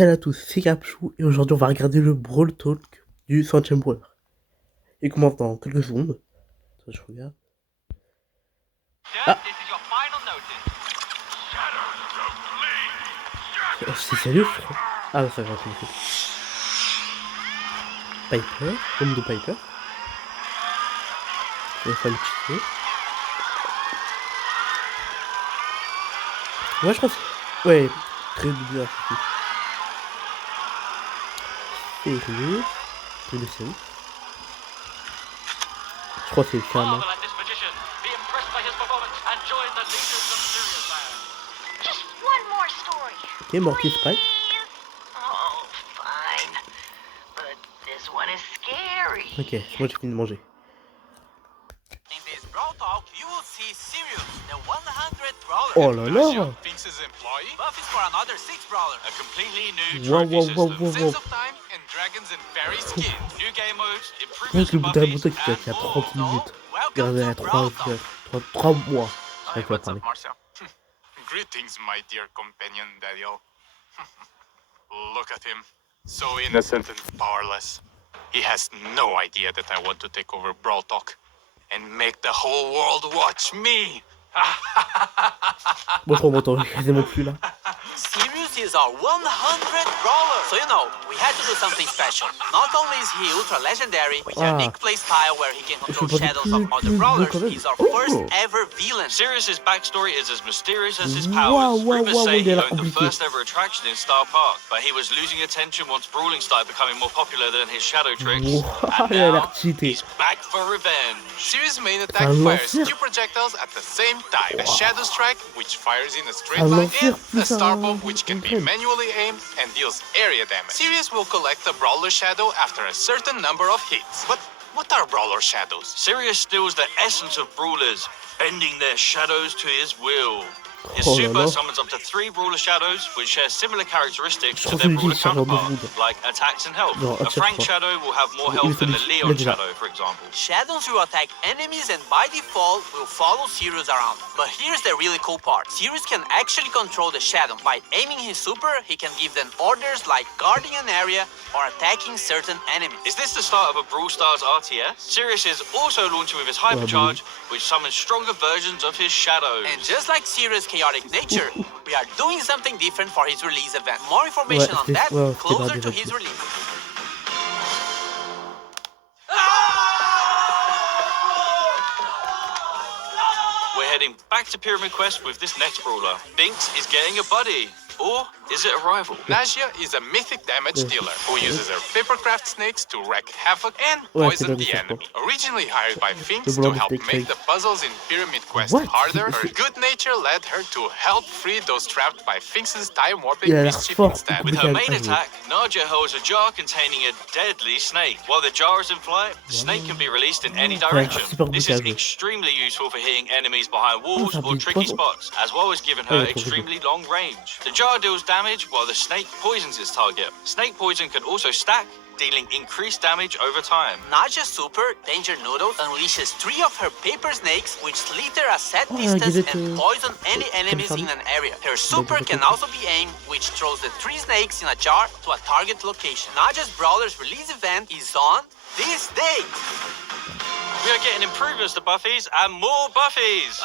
Salut à tous, c'est Capchou et aujourd'hui on va regarder le Brawl Talk du 100ème Brawler. Il commence dans quelques secondes. Attends, je regarde. Ah, c'est sérieux je crois. Ah ça va, c'est Piper, homme de Piper. Il va le cheater. Ouais je crois que c'est... Ouais, très bizarre c'est tout. Sérieux. Truc de série. Je crois que c'est le karma. Ok, Morty Spike. Ok, moi j'ai fini de manger. Oh là là! Wow, wow, wow, wow, wow. Moi, le bout d'un bouton qui a 30 minutes. Regardez, à 3 mois. Je vais parler. Greetings, my dear companion, Daniel. Look at him. So innocent and powerless. He has no idea that I want to take over Brawl Talk and make the whole world watch me. Moi, je crois mon quasiment plus là. Sirius is our 100 brawler. So we had to do something special. Not only is he ultra legendary with a unique playstyle where he can control shadows of other brawlers, he's our first ever villain. Sirius's backstory is as mysterious as his powers. Rumors say he owned the first ever attraction in Star Park, but he was losing attention once brawling started becoming more popular than his shadow tricks. And now he's back for revenge. Sirius' main attack fires 2 projectiles at the same time. A Shadow Strike, which fires in a straight line, and a Star Bomb, which can be manually aimed and deals area damage. Sirius will collect a Brawler Shadow after a certain number of hits. But what are Brawler Shadows? Sirius steals the essence of brawlers, bending their shadows to his will. His super summons up to 3 brawler shadows, which share similar characteristics to their brawler counterparts, like attacks and health. A Frank shadow will have more health than a Leon shadow, for example. Shadows will attack enemies and by default will follow Sirius around. But here's the really cool part. Sirius can actually control the shadow. By aiming his super, he can give them orders like guarding an area or attacking certain enemies. Is this the start of a Brawl Stars RTS? Sirius is also launching with his hypercharge, which summons stronger versions of his shadows. And just like Sirius' chaotic nature, we are doing something different for his release event. More information on that closer to his release. We're heading back to Pyramid Quest with this next brawler. Binks is getting a buddy. Or is it a rival? Nagia is a mythic damage dealer who uses her papercraft snakes to wreak havoc and poison the enemy. Originally hired by Finks to help make the puzzles in Pyramid Quest harder, her good nature led her to help free those trapped by Finks' time warping mischief instead. With her main attack, Nagia holds a jar containing a deadly snake. While the jar is in flight, the snake can be released in any direction. This is extremely useful for hitting enemies behind walls or tricky spots, as well as giving her extremely long range. The jar deals damage while the snake poisons its target. Snake poison can also stack, dealing increased damage over time. Nagia's super, Danger Noodles, unleashes 3 of her paper snakes which slither a set distance and poison any enemies in an area. Her super can also be aimed, which throws the 3 snakes in a jar to a target location. Nagia's Brawler's release event is on this date. We are getting improvements to Buffies and more Buffies!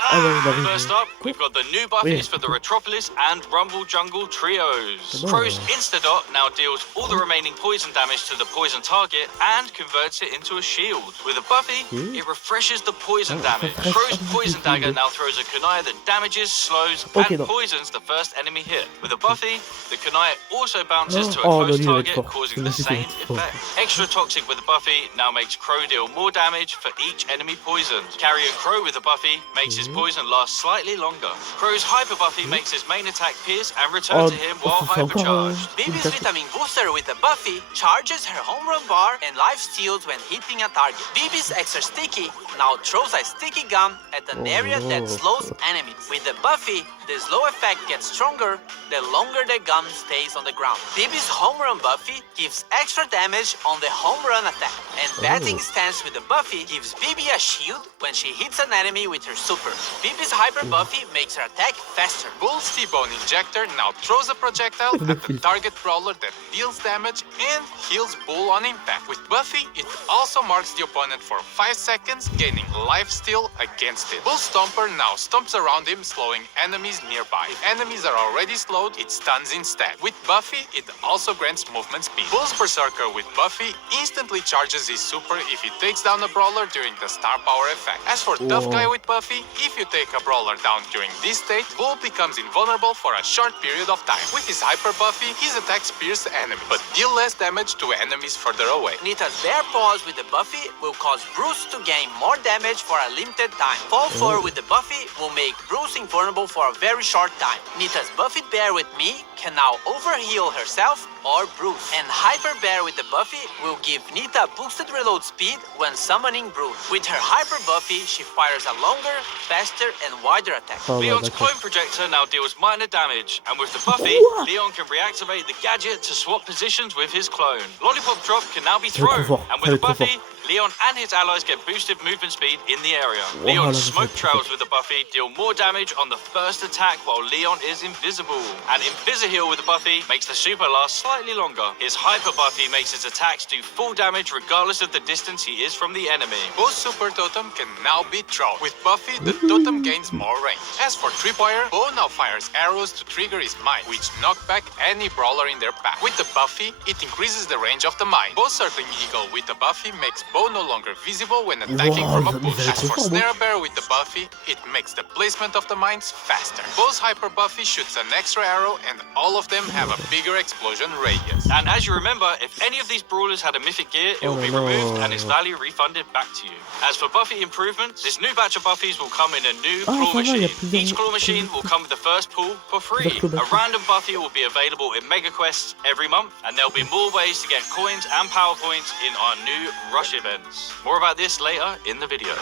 First up, we've got the new Buffies for the Retropolis and Rumble Jungle trios. Crow's Instadot now deals all the remaining poison damage to the poison target and converts it into a shield. With a Buffy, it refreshes the poison damage. Crow's Poison Dagger now throws a kunai that damages, slows, and poisons the first enemy hit. With a Buffy, the kunai also bounces to a close target, causing the same effect. Extra Toxic with a Buffy now makes Crow deal more damage for each enemy poisoned. Carrier Crow with a Buffy makes his poison last slightly longer. Crow's Hyper Buffy makes his main attack pierce and return to him while hypercharged. Bibi's Vitamin Booster with a Buffy charges her home run bar and life steals when hitting a target. Bibi's Extra Sticky now throws a sticky gum at an area that slows enemies. With the Buffy, the slow effect gets stronger the longer the gum stays on the ground. Bibi's Home Run Buffy gives extra damage on the home run attack. And Batting Stance with the Buffy gives Bibi a shield when she hits an enemy with her super. Bibi's hyper buffy makes her attack faster. Bull's T-Bone Injector now throws a projectile at the target brawler that deals damage and heals Bull on impact. With Buffy, it also marks the opponent for 5 seconds, gaining lifesteal against it. Bull Stomper now stomps around him, slowing enemies nearby. If enemies are already slowed, it stuns instead. With Buffy, it also grants movement speed. Bull's Berserker with Buffy instantly charges his super if he takes down a brawler during the star power effect. As for Tough Guy with Buffy, if you take a brawler down during this state, Bull becomes invulnerable for a short period of time. With his Hyper Buffy, his attacks pierce enemies, but deal less damage to enemies further away. Nita's Bear Paws with the Buffy will cause Bruce to gain more damage for a limited time. Fall Fur with the Buffy will make Bruce invulnerable for a very short time. Nita's Buffy Bear with me can now overheal herself or Bruce. And Hyper Bear with the Buffy will give Nita boosted reload speed when summoning Bruce. With her Hyper Buffy, she fires a longer, faster, and wider attack. Leon's clone projector now deals minor damage, and with the Buffy, Leon can reactivate the gadget to swap positions with his clone. Lollipop Drop can now be thrown, and with the Buffy, Leon and his allies get boosted movement speed in the area. Leon's smoke trails with the Buffy deal more damage on the first attack while Leon is invisible. And Invisiheal with the Buffy makes the super last slightly longer. His Hyper Buffy makes his attacks do full damage regardless of the distance he is from the enemy. Both Super Totem can now be thrown. With Buffy, the totem gains more range. As for Tripwire, Bo now fires arrows to trigger his mine, which knock back any brawler in their path. With the Buffy, it increases the range of the mine. Both Circling Eagle with the Buffy makes Bo no longer visible when attacking from a bush. As for Snare Bear with the Buffy, it makes the placement of the mines faster. Both Hyper Buffy shoots an extra arrow, and all of them have a bigger explosion radius. And as you remember, if any of these brawlers had a mythic gear, it will be removed and its value refunded back to you. As for Buffy improvements, this new batch of Buffies will come in a new claw machine. Each claw machine will come with the first pull for free. A random Buffy will be available in Mega Quests every month, and there'll be more ways to get coins and power points in our new Rush events. More about this later in the video.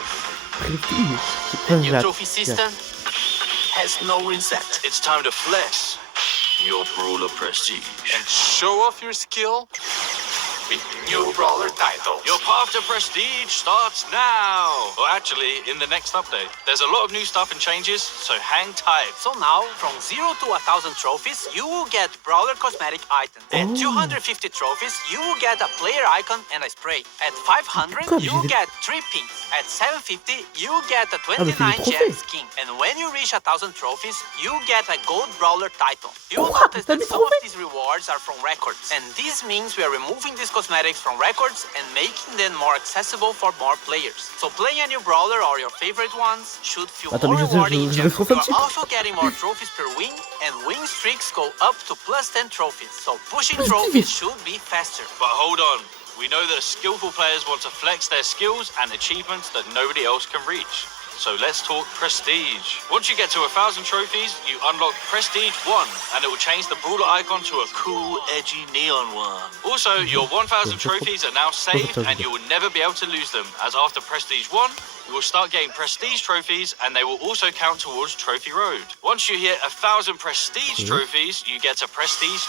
The new trophy system has no reset. It's time to flex your brawler prestige and show off your skill with new brawler title. Your path to prestige starts now. Or actually, in the next update. There's a lot of new stuff and changes, so hang tight. So now, from 0 to 1,000 trophies, you will get brawler cosmetic items. At 250 trophies, you will get a player icon and a spray. At 500, you will get 3 pins. At 750, you will get a 29 gem skin. And when you reach 1,000 trophies, you will get a gold brawler title. You will notice that some of these rewards are from records. And this means we are removing these cosmetics from records and making them more accessible for more players. So playing a new brawler or your favorite ones should feel more rewarding. You are also getting more trophies per win, and win streaks go up to plus 10 trophies. So pushing trophies should be faster. But hold on, we know that skillful players want to flex their skills and achievements that nobody else can reach. So let's talk prestige. Once you get to 1,000 trophies, you unlock Prestige 1, and it will change the brawler icon to a cool, edgy neon one. Also, your 1,000 trophies are now saved, and you will never be able to lose them, as after Prestige 1, you will start getting Prestige trophies, and they will also count towards Trophy Road. Once you hit 1,000 Prestige trophies, you get a Prestige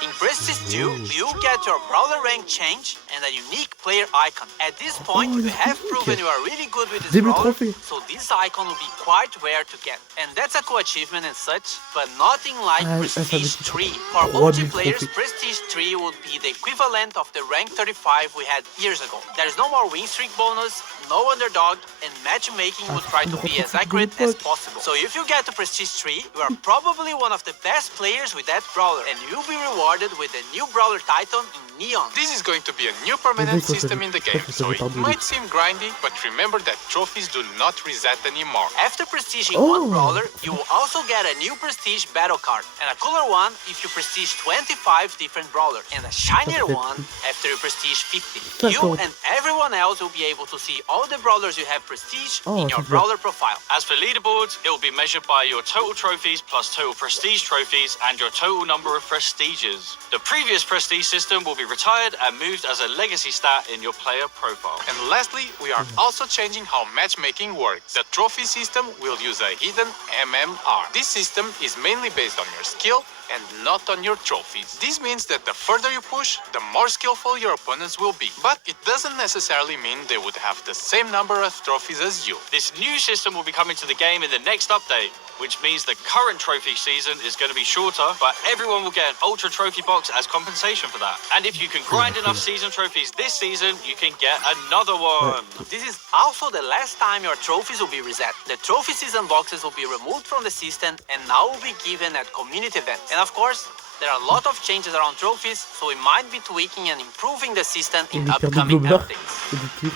2. In Prestige 2, you get your brawler rank change and a unique player icon. At this point, you have proven you are really good with this brawler, so this icon will be quite rare to get. And that's a cool achievement and such, but nothing like Prestige 3. For multiplayers, Prestige 3 would be the equivalent of the rank 35 we had years ago. There's no more win streak bonus, no underdog, and matchmaking would try to be as accurate as possible. So if you get to Prestige 3, you are probably one of the best players with that brawler, and you'll be rewarded with a new brawler title in Neon. This is going to be a new permanent system in the game, so it might seem grindy, but remember that trophies do not reset anymore. After prestiging one brawler, you will also get a new prestige battle card, and a cooler one if you prestige 25 different brawlers, and a shinier one after you prestige 50. You and everyone else will be able to see all the brawlers you have prestige in your brawler profile. As for leaderboards, it will be measured by your total trophies plus total prestige trophies and your total number of prestiges. The previous prestige system will be retired and moved as a legacy stat in your player profile. And lastly, we are also changing how matchmaking works. The trophy system will use a hidden MMR. This system is mainly based on your skill and not on your trophies. This means that the further you push, the more skillful your opponents will be. But it doesn't necessarily mean they would have the same number of trophies as you. This new system will be coming to the game in the next update, which means the current trophy season is going to be shorter, but everyone will get an Ultra Trophy box as compensation for that. And if you can grind enough season trophies this season, you can get another one. This is also the last time your trophies will be reset. The trophy season boxes will be removed from the system and now will be given at community events. And of course, there are a lot of changes around trophies, so we might be tweaking and improving the system in upcoming updates.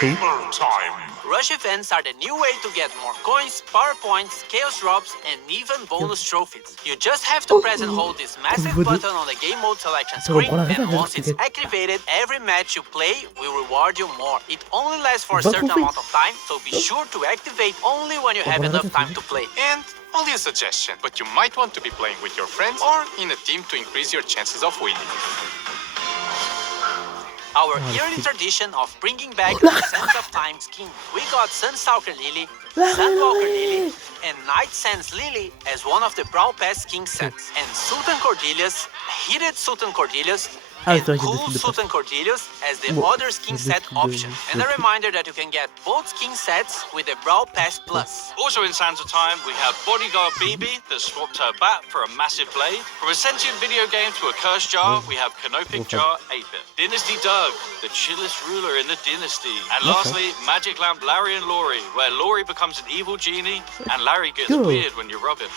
Gamer time! Rush events are the new way to get more coins, power points, chaos drops, and even bonus trophies. You just have to press and hold this massive button on the game mode selection screen, and once it's activated, every match you play will reward you more. It only lasts for a certain amount of time, so be sure to activate only when you have enough time to play. And only a suggestion, but you might want to be playing with your friends or in a team to increase your chances of winning. Our yearly tradition of bringing back the Sands of Time skin. We got Sunstalker Lily, Sunwalker Lily, and Night Sands Lily as one of the Brawl Pass skin sets. And Sultan Cordelius, Heated Sultan Cordelius, and Cool Sultan Cordelius as the other skin set option. And a reminder that you can get both skin sets with the Brawl Pass Plus. Also in Sands of Time, we have Bodyguard BB that swapped her bat for a massive blade. From a sentient video game to a cursed jar, we have Canopic Jar 8-bit. Dynasty Doug, the chillest ruler in the dynasty. And lastly, Magic Lamp Larry&lawrie, where Laurie becomes an evil genie and Larry gets weird when you rub him.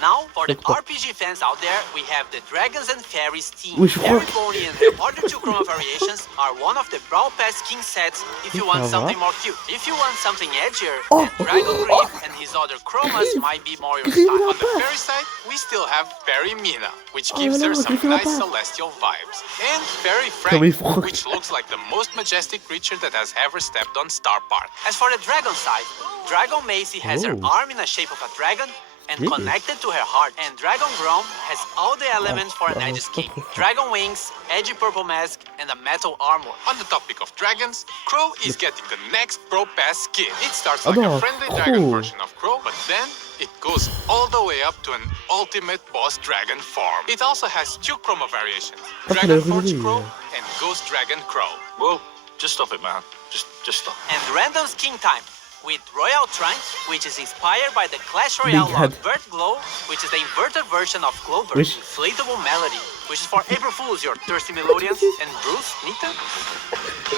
Now, for the RPG fans out there, we have the Dragons and Fairies team. Fairy Pony and the other two chroma variations are one of the Brawl Pass King sets if you want something more cute. If you want something edgier, then Dragon Grief and his other chromas might be more your style. On the fairy side, we still have Fairy Mina, which gives her some nice celestial vibes. And Fairy Frank, which looks like the most majestic creature that has ever stepped on Star Park. As for the Dragon side, Dragon Macy has her arm in the shape of a dragon and connected to her heart. And Dragon Grom has all the elements for an edgy skin. Dragon wings, edgy purple mask, and a metal armor. On the topic of dragons, Crow is getting the next Pro Pass skin. It starts like a friendly dragon version of Crow, but then it goes all the way up to an ultimate boss dragon form. It also has two chroma variations, Dragon Forge Crow and Ghost Dragon Crow. Well, just stop it, man. Just stop. And random skin time with Royal Trunk, which is inspired by the Clash Royale of Vert Glow, which is the inverted version of Clover. Inflatable Melody, which is for April Fools, your thirsty melodians, and Bruce, Nita.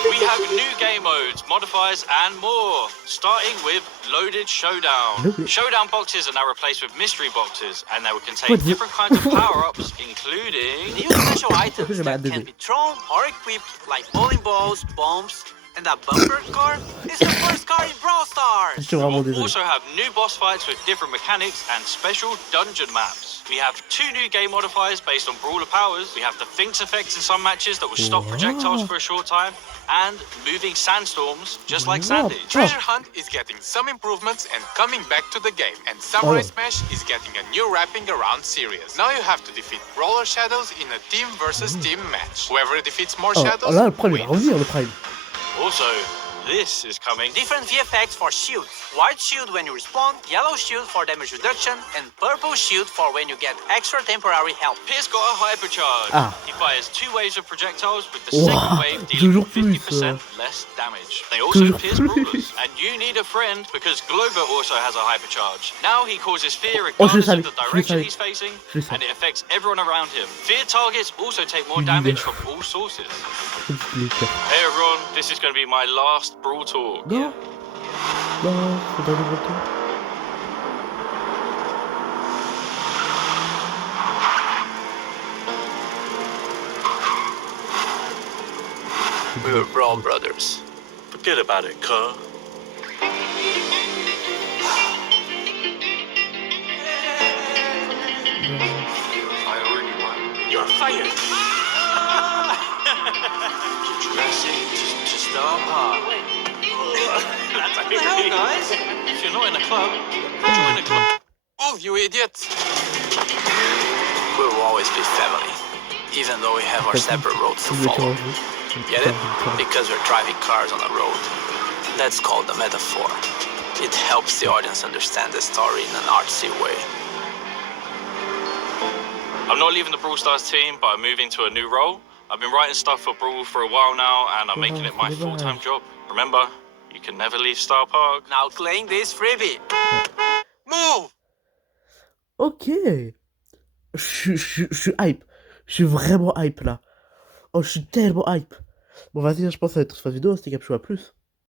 We have new game modes, modifiers, and more, starting with Loaded Showdown. Showdown boxes are now replaced with mystery boxes, and they will contain different kinds of power-ups, including new special items that can be thrown or equipped, like bowling balls, bombs, and that bumper car is the first car in Brawl Stars! We will also have new boss fights with different mechanics and special dungeon maps. We have two new game modifiers based on Brawler powers. We have the Finks effects in some matches that will stop projectiles for a short time, and moving sandstorms, just like Sandy. Treasure Hunt is getting some improvements and coming back to the game, and Samurai Smash is getting a new wrapping around series. Now you have to defeat Brawler Shadows in a team versus team match. Whoever defeats more shadows wins. Also, this is coming. Different VFX for shields. White shield when you respawn, yellow shield for damage reduction, and purple shield for when you get extra temporary health. Pierce got a hypercharge. He fires 2 waves of projectiles with the second wave dealing 50% less damage. They also pierce brawlers. And you need a friend because Glover also has a hypercharge. Now he causes fear regardless of the direction he's facing, and it affects everyone around him. Fear targets also take more damage from all sources. Hey everyone, this is going to be my last Brawl talk. We were Brawl brothers. Forget about it, cuh. You're fired. Just stop. That's what the hell, guys? If you're not in a club, join a club. Oh, you idiots! We will always be family, even though we have our separate roads to follow. Get it? Because we're driving cars on a road. That's called a metaphor. It helps the audience understand the story in an artsy way. I'm not leaving the Brawl Stars team, but I'm moving to a new role. I've been writing stuff for Brawl for a while now, and I'm making it my full-time job. Remember, you can never leave Star Park. Now claim this freebie. Move! Ok. Je suis hype. Je suis vraiment hype là. Oh, je suis tellement hype. Bon, vas-y, je pense que ça va être toute cette vidéo. C'était Capchou à plus.